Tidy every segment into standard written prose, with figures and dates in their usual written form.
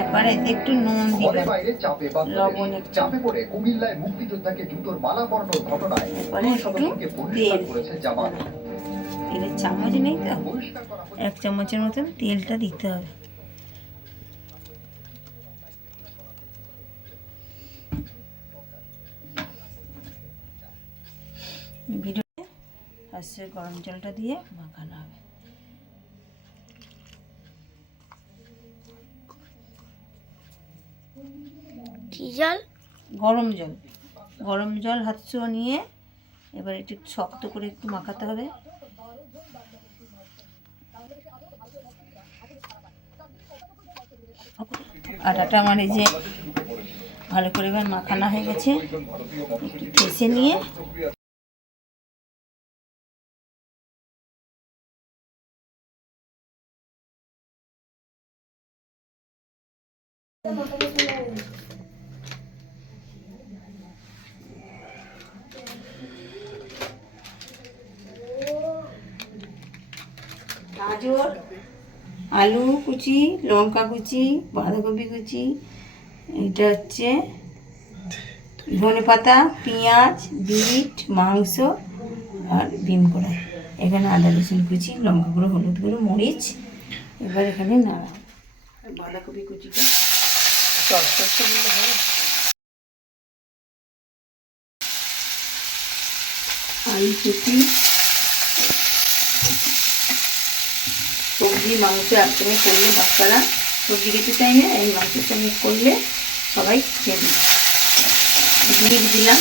এবারে একটু নুন দিলাম, লবণ একটু, চাপে পড়ে কুমিল্লায় মুক্তিযোদ্ধাকে জুতোর মালা পরানোর ঘটনায় দুই সদস্যকে বহিষ্কার করেছে জামাত। তেলের চামচ নেই তো, 1 চামচের মতন তেলটা দিতে হবে। ভিডিওতে ফার্স্টে গরম জলটা দিয়ে মাখানো হবে। কি জল? গরম জল, গরম জল হাতছো নিয়ে এবার একটু শক্ত করে একটু মাখাতে হবে। আটাটা আমার এই যে ভালো করে এবার মাখানো হয়ে গেছে, একটু ঠেসে নিয়ে গাজর, আলু কুচি, লঙ্কা কুচি, বাঁধাকপি কুচি, এটা হচ্ছে ধনেপাতা, পেঁয়াজ, বিট, মাংস আর ডিম কড়াই। এখানে আদা রসুন কুচি, লঙ্কা গুঁড়ো, হলুদ গুঁড়ো, মরিচ। এবার এখানে নাড়া বাঁধাকপি কুচিটা আলু কুচি, সবজি মাংস একসঙ্গে করলে বাচ্চারা সবজি খেতে চাই না, এই মাংসের সঙ্গে করলে সবাই খেয়ে নেয়। বিট দিলাম,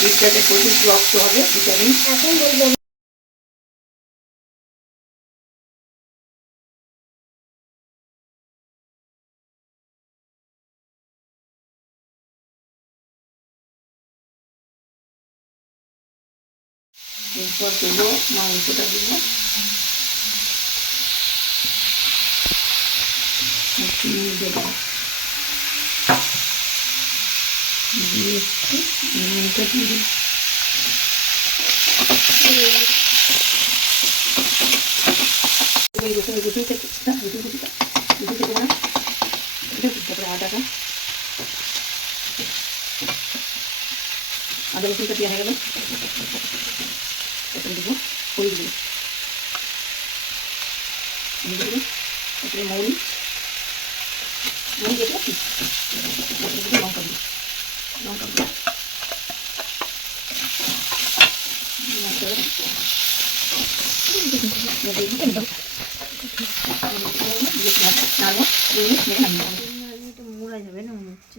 বিটটাতে প্রচুর রক্ত হবে, ভিটামিন। এখন বলবো এরপর দেবো মাংসটা, দেবো দেবো দিয়ে একটু নুনটা দিয়ে দেবো। আদাটা আদা রসুনটা দেওয়া হয়ে গেল, এখন দেবো হলুদ গুঁড়ো, তারপরে মরিচ, মরিচ এটা কি লঙ্কা গুঁড়ো, লঙ্কা গুঁড়ো মোড়া যাবে না মনে হচ্ছে।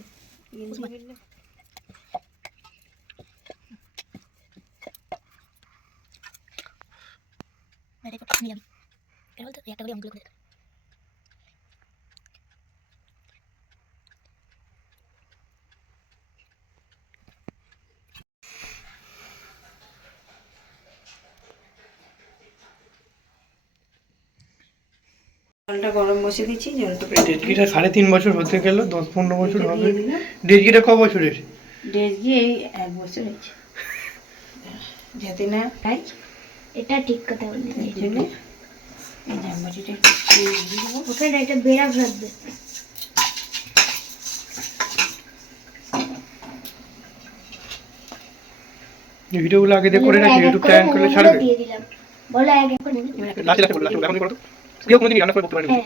জলটা গরম বসে দিচ্ছি, জলটা ডেজকিটা 3.5 বছর হতে গেল, 10-15 বছর হবে। ডেজকিটা ক বছরের? ডেজকি এই 1 বছর হয়েছে, যাতে না খাই। এটা ঠিক কথা বললি, এই জন্য এই জামবাটিটা দিয়ে দেবো। ওখানে একটা বেড়া রাখবে। এই ভিডিওগুলো আগে দিয়ে করে রাখি, ইউটিউব চ্যানেল করলে ছাড়বে। দিয়ে দিলাম, বলো আগে করে লাস্টে লাস্টে বলো, লাস্টে এখন করো তো। কেউ কোনোদিন রান্না করে বলতে পারবে না। হ্যাঁ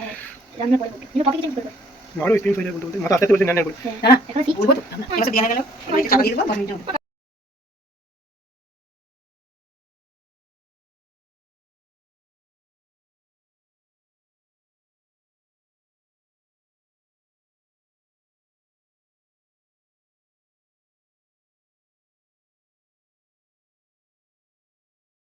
রান্না করে বলবো, কিন্তু কফি চেঞ্জ করবে। আমারও এক্সপেরিয়েন্স হয়ে যায় বলতে বলতে, মাথা আস্তে আস্তে বলতে রান্না করে। হ্যাঁ এখন ঠিক বলবো তো, আমরা দিয়ে গেল, চাপা দিয়ে দেবো 10 মিনিট।